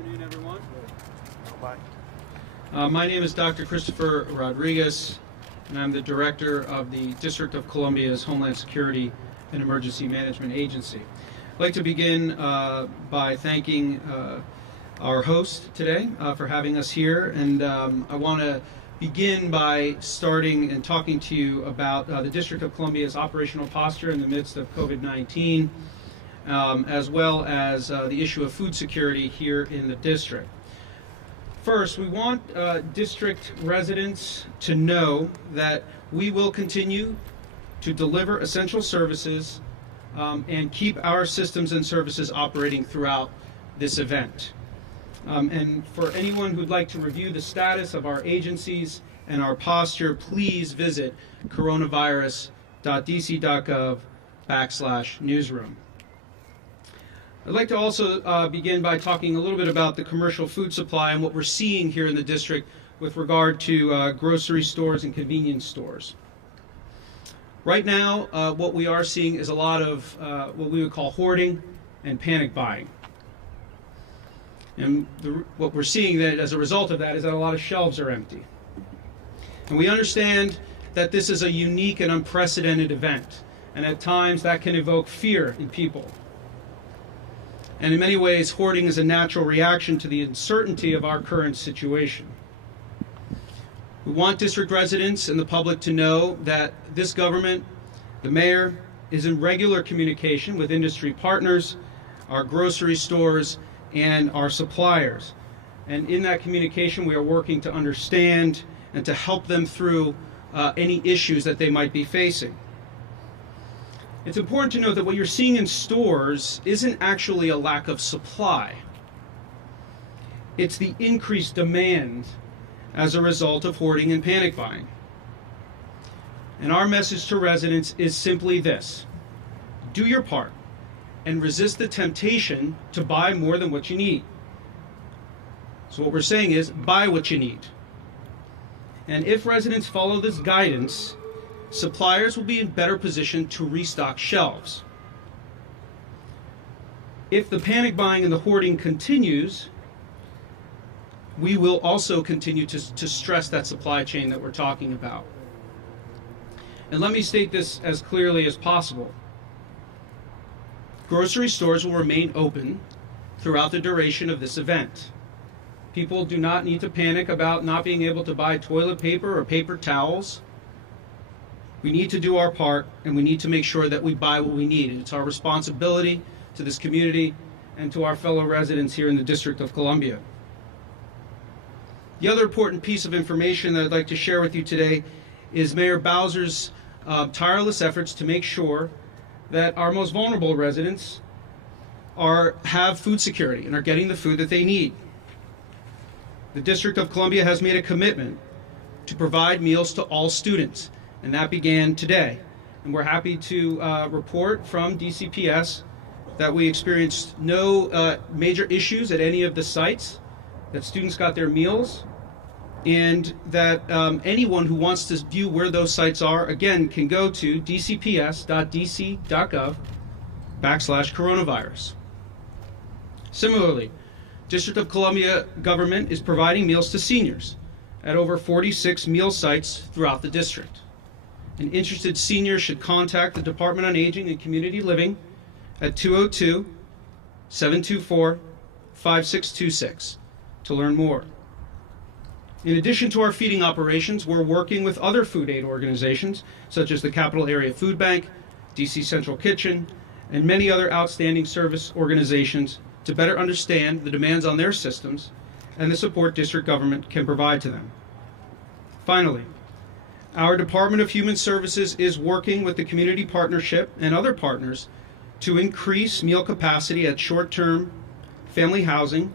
afternoon, everyone. Bye. My name is Dr. Christopher Rodriguez, and I'm the director of the District of Columbia's Homeland Security and Emergency Management Agency. I'd like to begin by thanking our host today for having us here, and I want to begin by starting and talking to you about the District of Columbia's operational posture in the midst of COVID-19, as well as the issue of food security here in the district. First, we want district residents to know that we will continue to deliver essential services and keep our systems and services operating throughout this event. And for anyone who'd like to review the status of our agencies and our posture, please visit coronavirus.dc.gov/newsroom. I'd like to also begin by talking a little bit about the commercial food supply and what we're seeing here in the district with regard to grocery stores and convenience stores. Right now, what we are seeing is a lot of what we would call hoarding and panic buying. And what we're seeing that as a result of that is that a lot of shelves are empty. And we understand that this is a unique and unprecedented event, and at times that can evoke fear in people. And in many ways, hoarding is a natural reaction to the uncertainty of our current situation. We want district residents and the public to know that this government, the mayor, is in regular communication with industry partners, our grocery stores, and our suppliers. And in that communication, we are working to understand and to help them through any issues that they might be facing. It's important to note that what you're seeing in stores isn't actually a lack of supply. It's the increased demand as a result of hoarding and panic buying. And our message to residents is simply this: do your part and resist the temptation to buy more than what you need. So what we're saying is, buy what you need. And if residents follow this guidance, suppliers will be in better position to restock shelves. If the panic buying and the hoarding continues, we will also continue to stress that supply chain that we're talking about. And let me state this as clearly as possible. Grocery stores will remain open throughout the duration of this event. People do not need to panic about not being able to buy toilet paper or paper towels. We need to do our part, and we need to make sure that we buy what we need. And it's our responsibility to this community and to our fellow residents here in the District of Columbia. The other important piece of information that I'd like to share with you today is Mayor Bowser's tireless efforts to make sure that our most vulnerable residents have food security and are getting the food that they need. The District of Columbia has made a commitment to provide meals to all students, and that began today. And we're happy to report from DCPS that we experienced no major issues at any of the sites, that students got their meals, and that anyone who wants to view where those sites are, again, can go to dcps.dc.gov/coronavirus. Similarly, District of Columbia government is providing meals to seniors at over 46 meal sites throughout the district. And interested seniors should contact the Department on Aging and Community Living at 202-724-5626 to learn more. In addition to our feeding operations, we're working with other food aid organizations such as the Capital Area Food Bank, DC Central Kitchen, and many other outstanding service organizations to better understand the demands on their systems and the support district government can provide to them. Finally, our Department of Human Services is working with the Community Partnership and other partners to increase meal capacity at short-term family housing,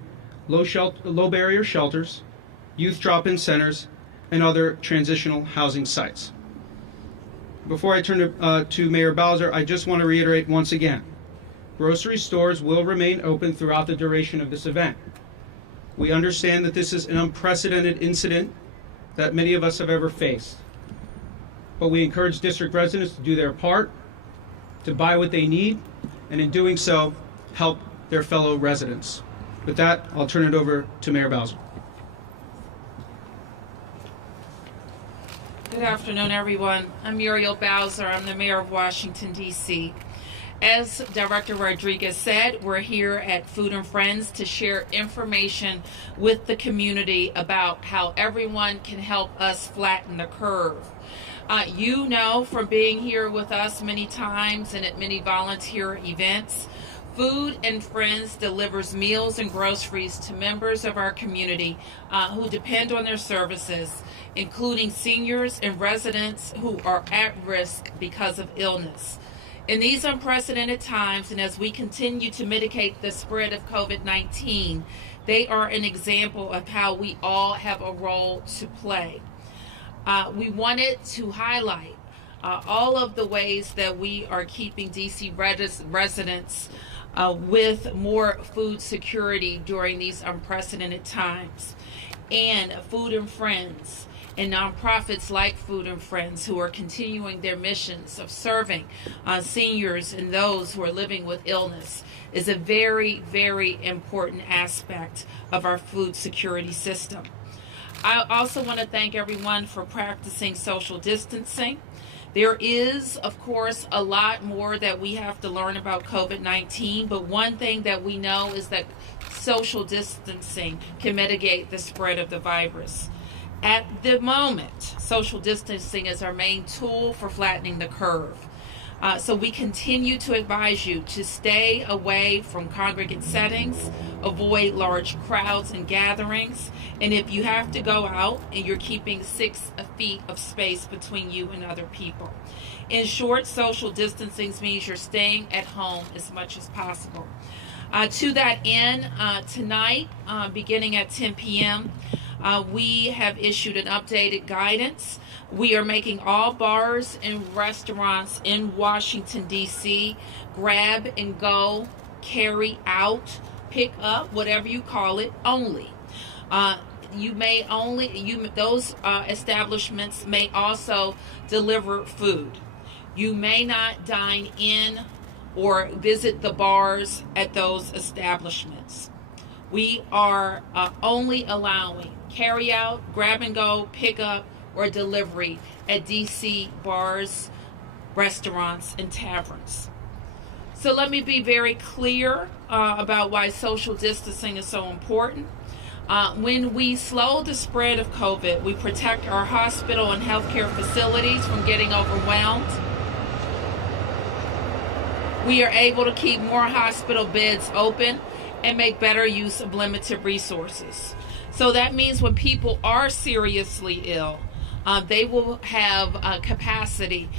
low barrier shelters, youth drop-in centers, and other transitional housing sites. Before I turn to Mayor Bowser, I just want to reiterate once again, grocery stores will remain open throughout the duration of this event. We understand that this is an unprecedented incident that many of us have ever faced. But we encourage district residents to do their part, to buy what they need, and in doing so, help their fellow residents. With that, I'll turn it over to Mayor Bowser. Good afternoon, everyone. I'm Muriel Bowser. I'm the mayor of Washington, D.C. As Director Rodriguez said, we're here at Food and Friends to share information with the community about how everyone can help us flatten the curve. You know from being here with us many times and at many volunteer events, Food and Friends delivers meals and groceries to members of our community who depend on their services, including seniors and residents who are at risk because of illness. In these unprecedented times, and as we continue to mitigate the spread of COVID-19, they are an example of how we all have a role to play. We wanted to highlight all of the ways that we are keeping DC residents with more food security during these unprecedented times. And Food and Friends and nonprofits like Food and Friends, who are continuing their missions of serving seniors and those who are living with illness, is a very, very important aspect of our food security system. I also want to thank everyone for practicing social distancing. There is, of course, a lot more that we have to learn about COVID-19, but one thing that we know is that social distancing can mitigate the spread of the virus. At the moment, social distancing is our main tool for flattening the curve. So we continue to advise you to stay away from congregate settings, avoid large crowds and gatherings, and if you have to go out and you're keeping 6 feet of space between you and other people. In short, social distancing means you're staying at home as much as possible. To that end, tonight, beginning at 10 p.m., we have issued an updated guidance. We are making all bars and restaurants in Washington, D.C. grab and go, carry out, pick up, whatever you call it, only. Those establishments may also deliver food. You may not dine in or visit the bars at those establishments. We are only allowing carry out, grab and go, pick up, or delivery at DC bars, restaurants, and taverns. So let me be very clear about why social distancing is so important. When we slow the spread of COVID, we protect our hospital and healthcare facilities from getting overwhelmed. We are able to keep more hospital beds open and make better use of limited resources. So that means when people are seriously ill, they will have capacity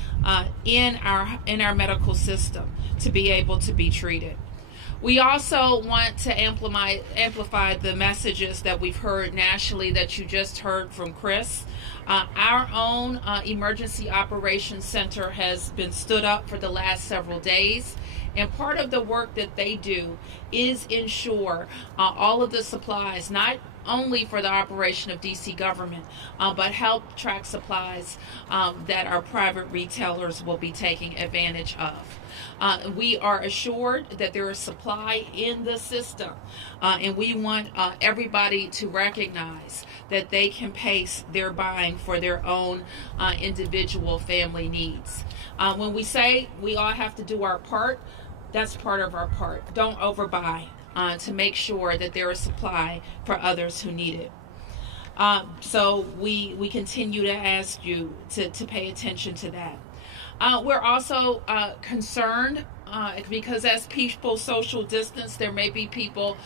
in our medical system to be able to be treated. We also want to amplify the messages that we've heard nationally that you just heard from Chris. Our own Emergency Operations Center has been stood up for the last several days. And part of the work that they do is ensure all of the supplies, not only for the operation of DC government, but help track supplies that our private retailers will be taking advantage of. We are assured that there is supply in the system, and we want everybody to recognize that they can pace their buying for their own individual family needs. When we say we all have to do our part, that's part of our part. Don't overbuy to make sure that there is supply for others who need it. So we continue to ask you to pay attention to that. We're also concerned because as people social distance, there may be people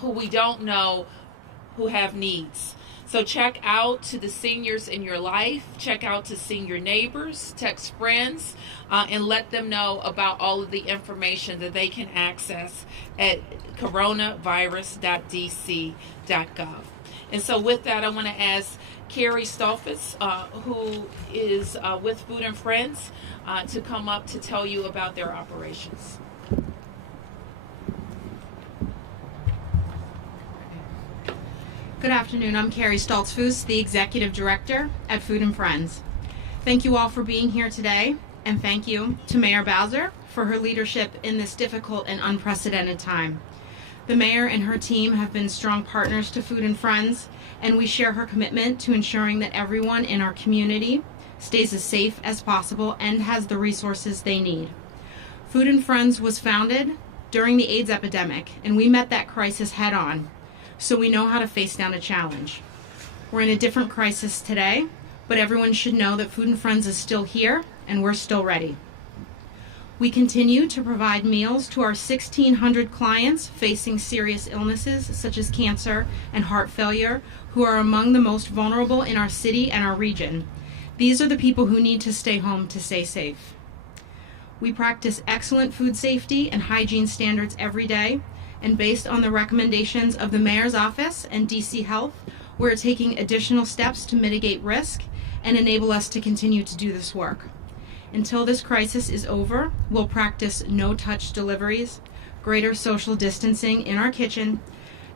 who we don't know who have needs. So check out to the seniors in your life, check out to senior neighbors, text friends, and let them know about all of the information that they can access at coronavirus.dc.gov. And so with that, I want to ask Carrie Stolfitz, who is with Food and Friends, to come up to tell you about their operations. Good afternoon. I'm Carrie Stoltzfus, the Executive Director at Food and Friends. Thank you all for being here today, and thank you to Mayor Bowser for her leadership in this difficult and unprecedented time. The mayor and her team have been strong partners to Food and Friends, and we share her commitment to ensuring that everyone in our community stays as safe as possible and has the resources they need. Food and Friends was founded during the AIDS epidemic, and we met that crisis head on, so we know how to face down a challenge. We're in a different crisis today, but everyone should know that Food and Friends is still here, and we're still ready. We continue to provide meals to our 1,600 clients facing serious illnesses such as cancer and heart failure, who are among the most vulnerable in our city and our region. These are the people who need to stay home to stay safe. We practice excellent food safety and hygiene standards every day, and based on the recommendations of the Mayor's Office and DC Health, we're taking additional steps to mitigate risk and enable us to continue to do this work. Until this crisis is over, we'll practice no-touch deliveries, greater social distancing in our kitchen,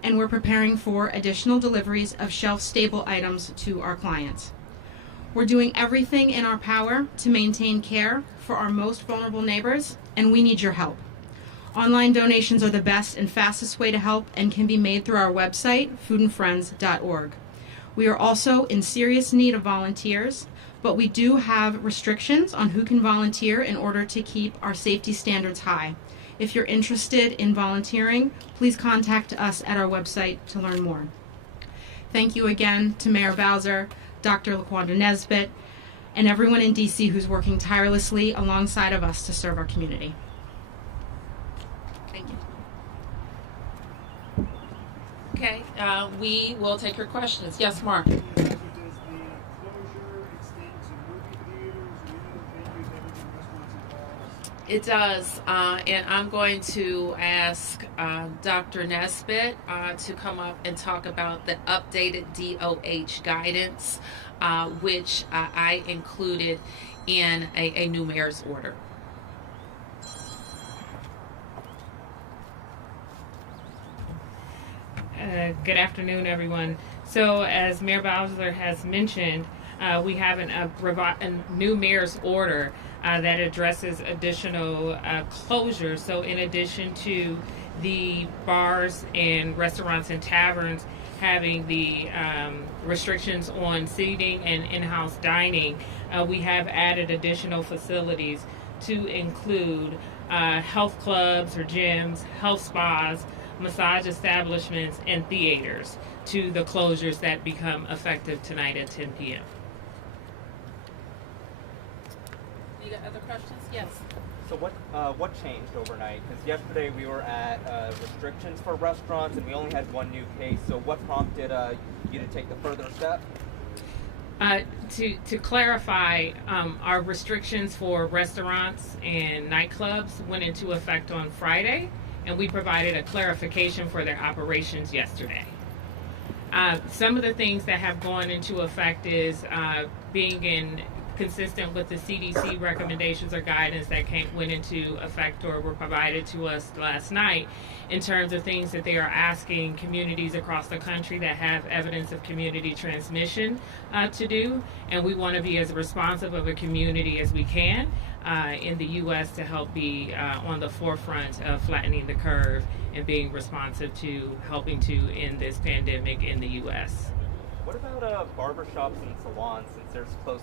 and we're preparing for additional deliveries of shelf-stable items to our clients. We're doing everything in our power to maintain care for our most vulnerable neighbors, and we need your help. Online donations are the best and fastest way to help and can be made through our website, foodandfriends.org. We are also in serious need of volunteers, but we do have restrictions on who can volunteer in order to keep our safety standards high. If you're interested in volunteering, please contact us at our website to learn more. Thank you again to Mayor Bowser, Dr. LaQuandra Nesbitt, and everyone in DC who's working tirelessly alongside of us to serve our community. Thank you. Okay, we will take your questions. Yes, Mark. It does, and I'm going to ask Dr. Nesbitt to come up and talk about the updated DOH guidance, which I included in a new mayor's order. Good afternoon, everyone. So, as Mayor Bowser has mentioned, we have a new mayor's order that addresses additional closures. So in addition to the bars and restaurants and taverns having the restrictions on seating and in-house dining, we have added additional facilities to include health clubs or gyms, health spas, massage establishments, and theaters to the closures that become effective tonight at 10 p.m. You got other questions? Yes. So what changed overnight? Because yesterday we were at restrictions for restaurants and we only had one new case. So what prompted you to take the further step? To clarify, our restrictions for restaurants and nightclubs went into effect on Friday, and we provided a clarification for their operations yesterday. Some of the things that have gone into effect is being consistent with the CDC recommendations or guidance that went into effect or were provided to us last night in terms of things that they are asking communities across the country that have evidence of community transmission to do. And we want to be as responsive of a community as we can in the U.S. to help be on the forefront of flattening the curve and being responsive to helping to end this pandemic in the U.S. What about barbershops and salons, since there's close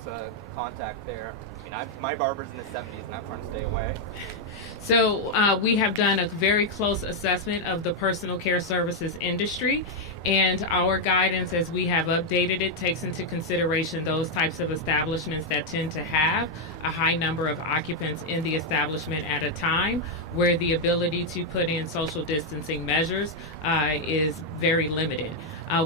contact there? I mean, my barber's in the 70s and I'm trying to stay away. So we have done a very close assessment of the personal care services industry, and our guidance, as we have updated it, takes into consideration those types of establishments that tend to have a high number of occupants in the establishment at a time, where the ability to put in social distancing measures is very limited.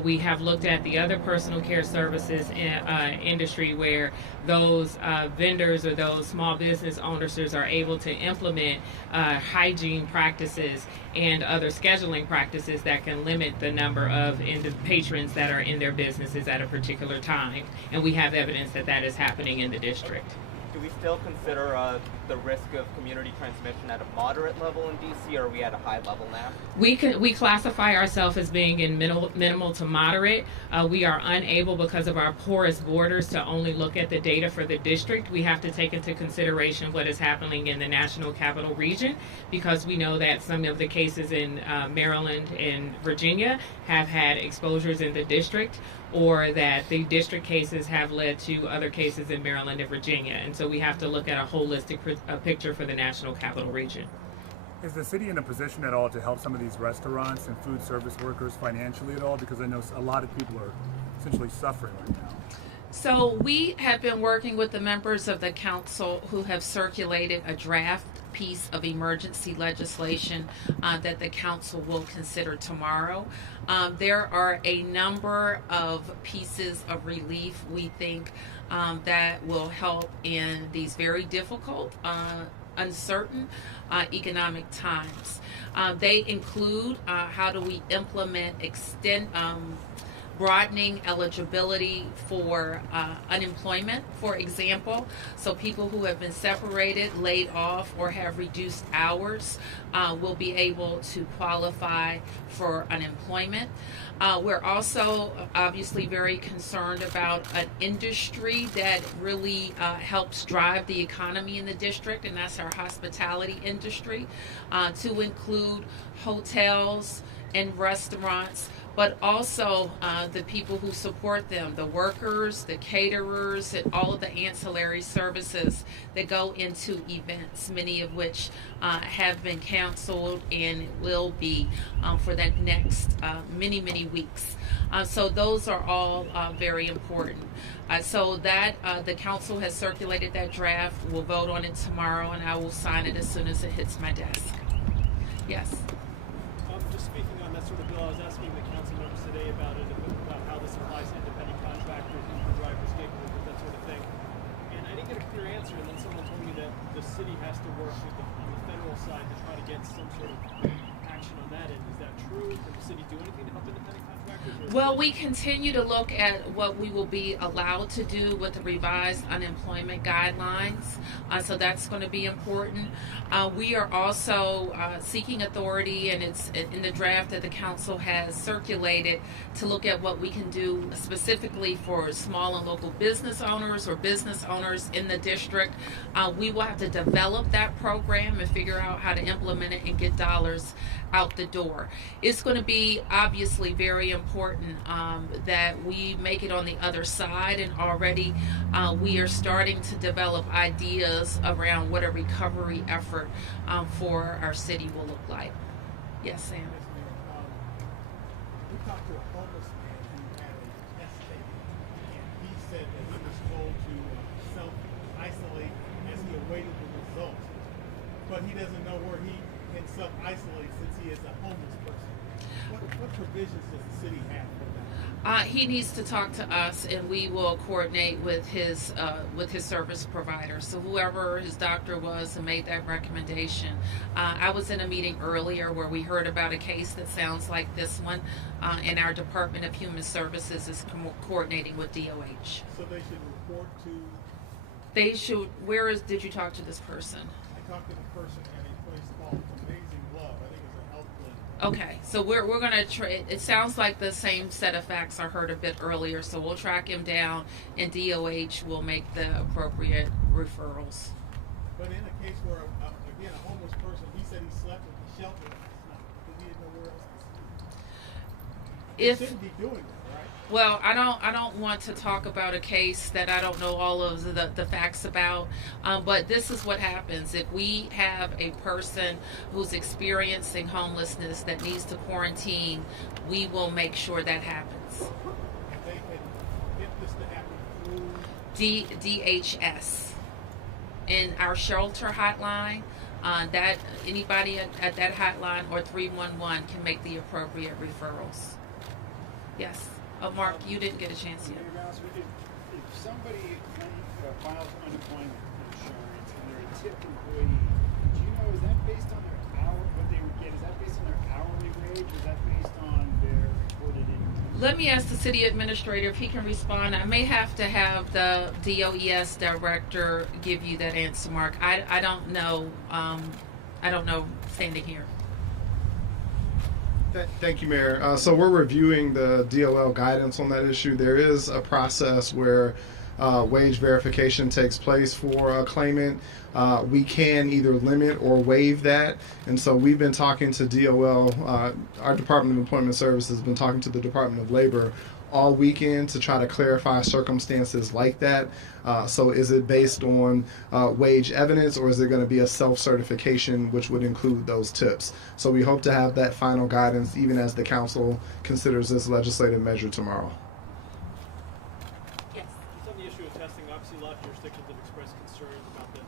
We have looked at the other personal care services industry where those vendors or those small business owners are able to implement hygiene practices and other scheduling practices that can limit the number of patrons that are in their businesses at a particular time. And we have evidence that that is happening in the district. Do do we still consider the risk of community transmission at a moderate level in DC, or are we at a high level now? We classify ourselves as being in minimal to moderate. We are unable, because of our porous borders, to only look at the data for the district. We have to take into consideration what is happening in the National Capital Region, because we know that some of the cases in Maryland and Virginia have had exposures in the district, or that the district cases have led to other cases in Maryland and Virginia. And so we have to look at a holistic picture for the National Capital Region. Is the city in a position at all to help some of these restaurants and food service workers financially at all? Because I know a lot of people are essentially suffering right now. So we have been working with the members of the council who have circulated a draft piece of emergency legislation that the council will consider tomorrow. There are a number of pieces of relief we think that will help in these very difficult, uncertain economic times. They include how do we implement broadening eligibility for unemployment, for example. So people who have been separated, laid off, or have reduced hours will be able to qualify for unemployment. We're also obviously very concerned about an industry that really helps drive the economy in the district, and that's our hospitality industry, to include hotels and restaurants, but also the people who support them, the workers, the caterers, and all of the ancillary services that go into events, many of which have been canceled and will be for the next many weeks. So those are all very important. So that the council has circulated that draft. We'll vote on it tomorrow, and I will sign it as soon as it hits my desk. Yes. Just speaking on that sort of bill, I was asking the council members today about it, about how this applies to independent contractors, Uber drivers, gig workers, that sort of thing. And I didn't get a clear answer, and then someone told me that the city has to work with on the federal side to try to get some sort of action on that end. Is that true? Can the city do anything to help independent contractors? Well, we continue to look at what we will be allowed to do with the revised unemployment guidelines. So that's going to be important. We are also seeking authority, and it's in the draft that the council has circulated, to look at what we can do specifically for small and local business owners or business owners in the district. We will have to develop that program and figure out how to implement it and get dollars out the door. It's going to be obviously very important that we make it on the other side, and already we are starting to develop ideas around what a recovery effort for our city will look like. Yes, Sam? Yes, ma'am. We talked to a homeless man who had a test taken, and he said that he was told to self-isolate as he awaited the results. But he doesn't know where he can self-isolate since he is a homeless person. What provisions does the city have for that? He needs to talk to us, and we will coordinate with his service provider. So whoever his doctor was and made that recommendation. I was in a meeting earlier where we heard about a case that sounds like this one, and our Department of Human Services is coordinating with DOH. So they should report to... They should. Did you talk to this person? I talked to the person at a place called Amazing Love. I think it's a health clinic. Okay, so we're going to it sounds like the same set of facts I heard a bit earlier, so we'll track him down, and DOH will make the appropriate referrals. But in a case where, again, a homeless person, he said he slept at the shelter last night because he didn't know where else to sleep. He shouldn't be doing that, right? Well, I don't want to talk about a case that I don't know all of the facts about, but this is what happens. If we have a person who's experiencing homelessness that needs to quarantine, we will make sure that happens. And they can get this to happen through... DHS. In our shelter hotline, that anybody at that hotline or 311 can make the appropriate referrals. Yes. Oh, Mark, you didn't get a chance yet. If somebody files unemployment insurance and they're a tipped employee, do you know, is that based on their hour, what they would get, is that based on their hourly wage, or is that based on their reported income? Let me ask the city administrator if he can respond. I may have to have the DOES director give you that answer, Mark. I don't know. I don't know standing here. Thank you, Mayor. So we're reviewing the DOL guidance on that issue. There is a process where wage verification takes place for a claimant. We can either limit or waive that. And so we've been talking to DOL, our Department of Employment Services has been talking to the Department of Labor all weekend to try to clarify circumstances like that. So is it based on wage evidence, or is there going to be a self-certification which would include those tips? So we hope to have that final guidance even as the council considers this legislative measure tomorrow. Yes. Just on the issue of testing, obviously a lot of jurisdictions have expressed concerns about the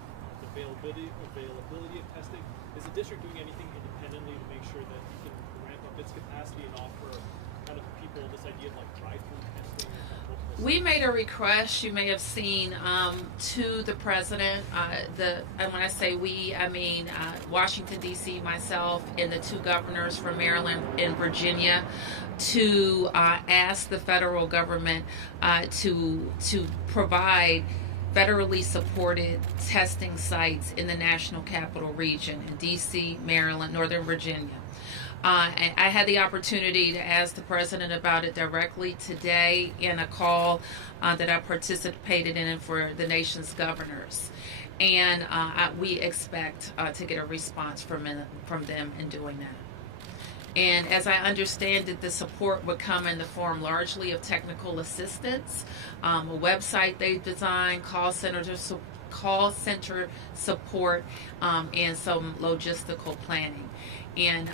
availability of testing. Is the district doing anything independently to make sure that you can ramp up its capacity and offer kind of people this idea of like drive-through testing? We made a request, you may have seen, to the president. And when I say we, I mean Washington, D.C., myself, and the two governors from Maryland and Virginia, to ask the federal government to provide federally supported testing sites in the National Capital Region, in D.C., Maryland, Northern Virginia. And I had the opportunity to ask the president about it directly today in a call that I participated in for the nation's governors. And we expect to get a response from them in doing that. And as I understand it, the support would come in the form largely of technical assistance, a website they've designed, call center support, and some logistical planning. And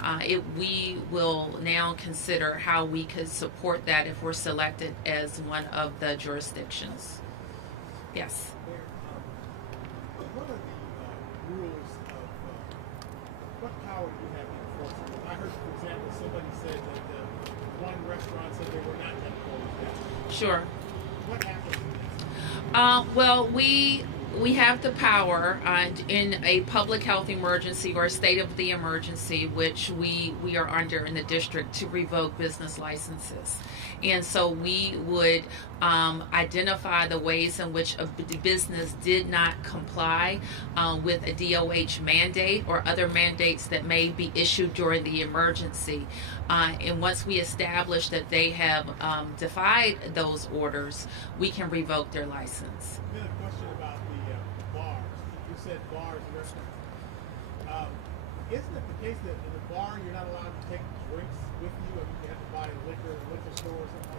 we will now consider how we could support that if we're selected as one of the jurisdictions. Yes. Mayor, what are the rules of what power do you have to enforce it? I heard, for example, somebody said that one restaurant said they were not going to close down. Sure. What happens? Well, we have the power in a public health emergency or a state of the emergency, which we are under in the district, to revoke business licenses. And so we would identify the ways in which a business did not comply with a DOH mandate or other mandates that may be issued during the emergency. And once we establish that they have defied those orders, we can revoke their license. Then a question about the bars. You said bars and restaurants. Isn't it the case that in the bar you're not allowed to take drinks with you? I mean, you have to buy liquor store or something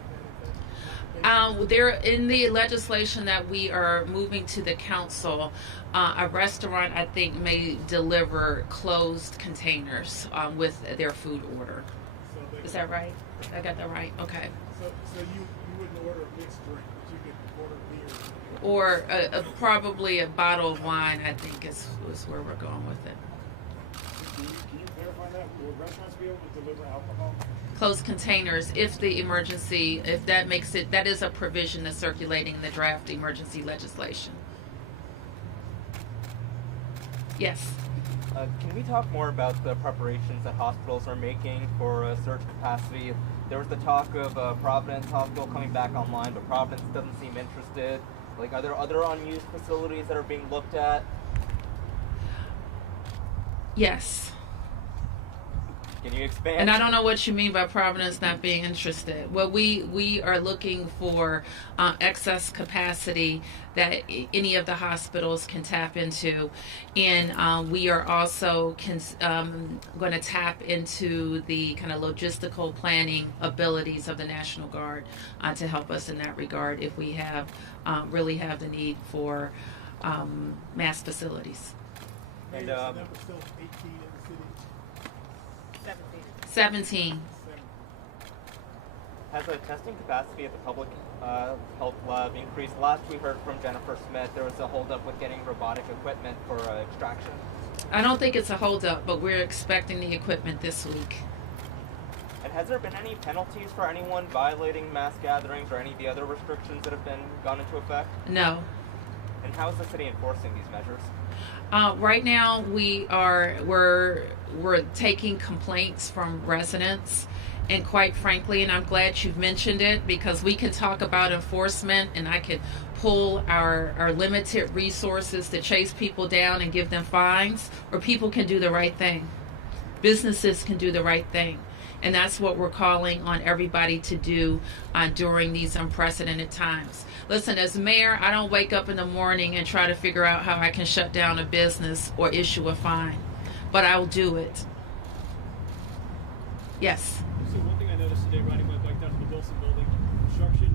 like that? There in the legislation that we are moving to the council, a restaurant I think may deliver closed containers with their food order. So Is that right? I got that right? Okay. So you wouldn't order a mixed drink, but you could order beer. Or probably a bottle of wine, I think is where we're going with it. Can you clarify that? Will restaurants be able to deliver alcohol? Closed containers, if the emergency, if that makes it, that is a provision that's circulating in the draft emergency legislation. Yes. Can we talk more about the preparations that hospitals are making for surge capacity? There was the talk of Providence Hospital coming back online, but Providence doesn't seem interested. Like, are there other unused facilities that are being looked at? Yes. Can you expand? And I don't know what you mean by Providence not being interested. Well, we are looking for excess capacity that any of the hospitals can tap into, and we are also going to tap into the kind of logistical planning abilities of the National Guard to help us in that regard if we have really have the need for mass facilities. And the number still 18 in the city. 17. Has the testing capacity at the public health lab increased? Last we heard from Jennifer Smith, there was a holdup with getting robotic equipment for extraction. I don't think it's a holdup, but we're expecting the equipment this week. And has there been any penalties for anyone violating mass gatherings or any of the other restrictions that have been gone into effect? No. And how is the city enforcing these measures? Right now, we're taking complaints from residents, And quite frankly, and I'm glad you've mentioned it, because we can talk about enforcement and I could pull our limited resources to chase people down and give them fines, or people can do the right thing. Businesses can do the right thing. And that's what we're calling on everybody to do during these unprecedented times. Listen, as mayor, I don't wake up in the morning and try to figure out how I can shut down a business or issue a fine, but I will do it. Yes. So one thing I noticed today riding my bike down to the Wilson building, construction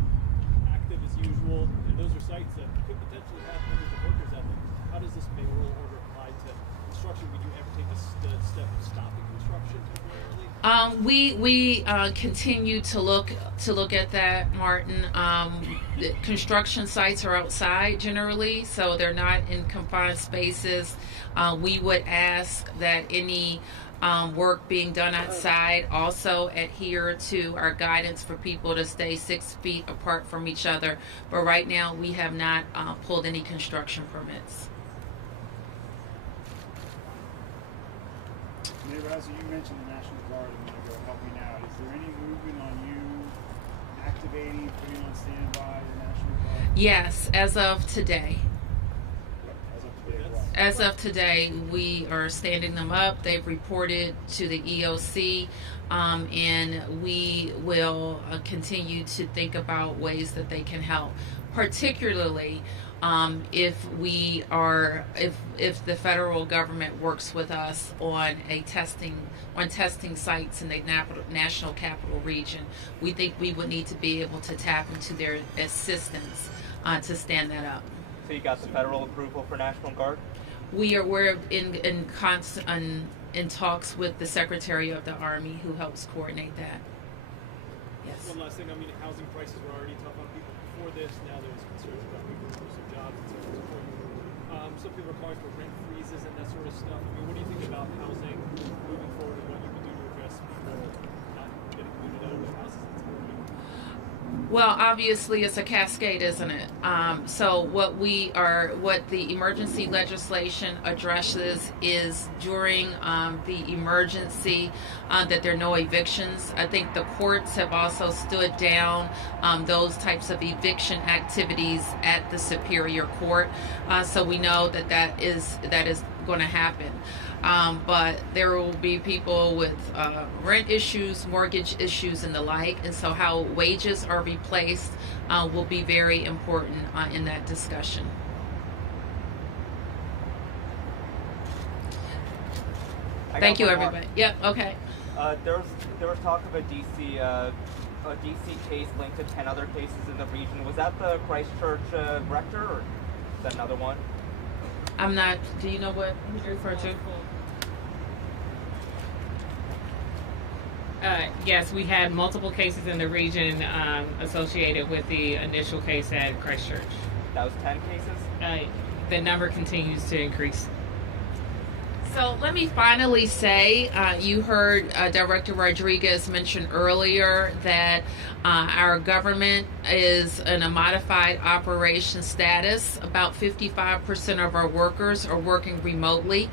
active as usual, and those are sites that could potentially have hundreds of workers at them. How does this mayoral order apply to construction? Would you ever take the step of stopping construction temporarily? We continue to look at that, Martin. The construction sites are outside generally, so they're not in confined spaces. We would ask that any work being done outside also adhere to our guidance for people to stay 6 feet apart from each other. But right now, we have not pulled any construction permits. Mayor Bowser, you mentioned the National Guard a minute ago helping out. Is there any movement on you activating, putting on standby the National Guard? Yes, as of today. As of today, what? As of today, we are standing them up. They've reported to the EOC, and we will continue to think about ways that they can help, particularly if the federal government works with us on testing sites in the national capital region. We think we would need to be able to tap into their assistance to stand that up. So you got the federal approval for National Guard? We're in talks with the Secretary of the Army, who helps coordinate that. Yes. One last thing, I mean, housing prices were already tough on people before this. Now there's concerns about people who lose their jobs and so on and so forth. Some people are calling for rent freezes and that sort of stuff. I mean, what do you think about housing moving forward and what you could do to address people not getting booted out of their houses and so forth? Well, obviously, it's a cascade, isn't it? So what the emergency legislation addresses is during the emergency that there are no evictions. I think the courts have also stood down those types of eviction activities at the Superior Court. So we know that is going to happen. But there will be people with rent issues, mortgage issues, and the like. And so how wages are replaced will be very important in that discussion. Thank you, everybody. Yep, okay. There was talk of a DC case linked to 10 other cases in the region. Was that the Christchurch rector, or is that another one? I'm not. Do you know what you're referring to? Yes, we had multiple cases in the region associated with the initial case at Christchurch. That was 10 cases? The number continues to increase. So let me finally say, you heard Director Rodriguez mention earlier that our government is in a modified operation status. About 55% of our workers are working remotely.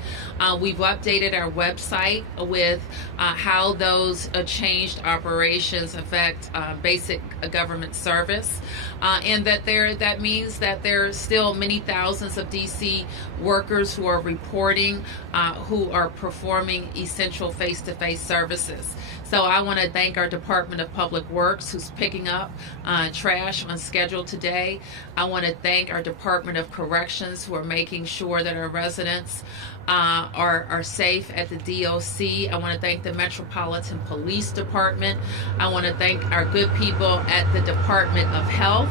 We've updated our website with how those changed operations affect basic government service. And that means that there are still many thousands of DC workers who are reporting, who are performing essential face-to-face services. So I want to thank our Department of Public Works, who's picking up trash on schedule today. I want to thank our Department of Corrections, who are making sure that our residents are safe at the DOC. I want to thank the Metropolitan Police Department. I want to thank our good people at the Department of Health,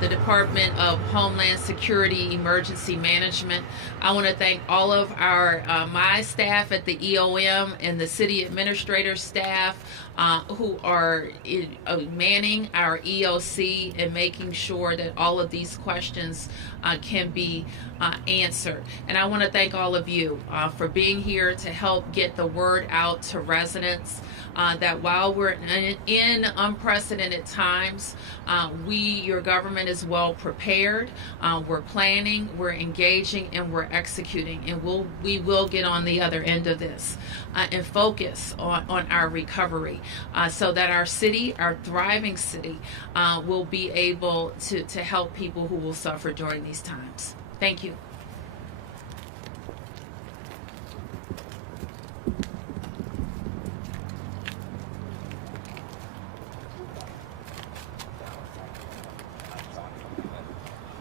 the Department of Homeland Security Emergency Management. I want to thank all of my staff at the EOM and the city administrator staff who are manning our EOC and making sure that all of these questions can be answered. And I want to thank all of you for being here to help get the word out to residents that while we're in unprecedented times, your government is well prepared. We're planning, we're engaging, and we're executing, and we will get on the other end of this and focus on our recovery so that our city, our thriving city, will be able to help people who will suffer during these times. Thank you.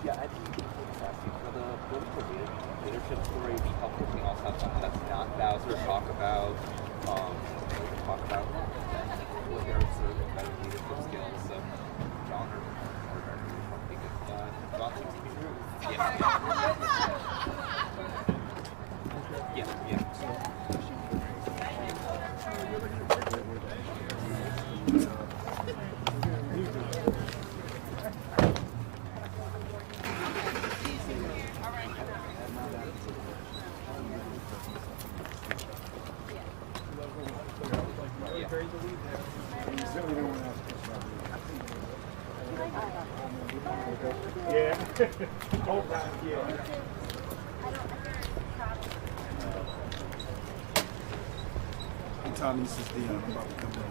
Yeah, I think for the political leadership story, it'd be helpful if we also have someone that's not Bowser talk about what their sort of better leadership skills. So, John or we could John seems to be rude. Yeah. Yeah. Hold on, yeah. Tom, this is Dion. I'm about to come down.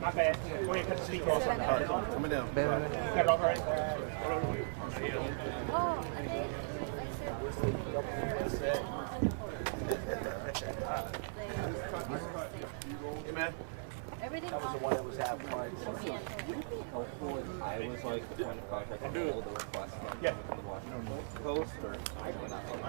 My bad. Go ahead, cut the speaker off. Coming down. Cut it off, all right? Hey, man. That was the one that was at Pride. Would it be helpful if I was like the point of contact on all the requests from the Washington Post or not?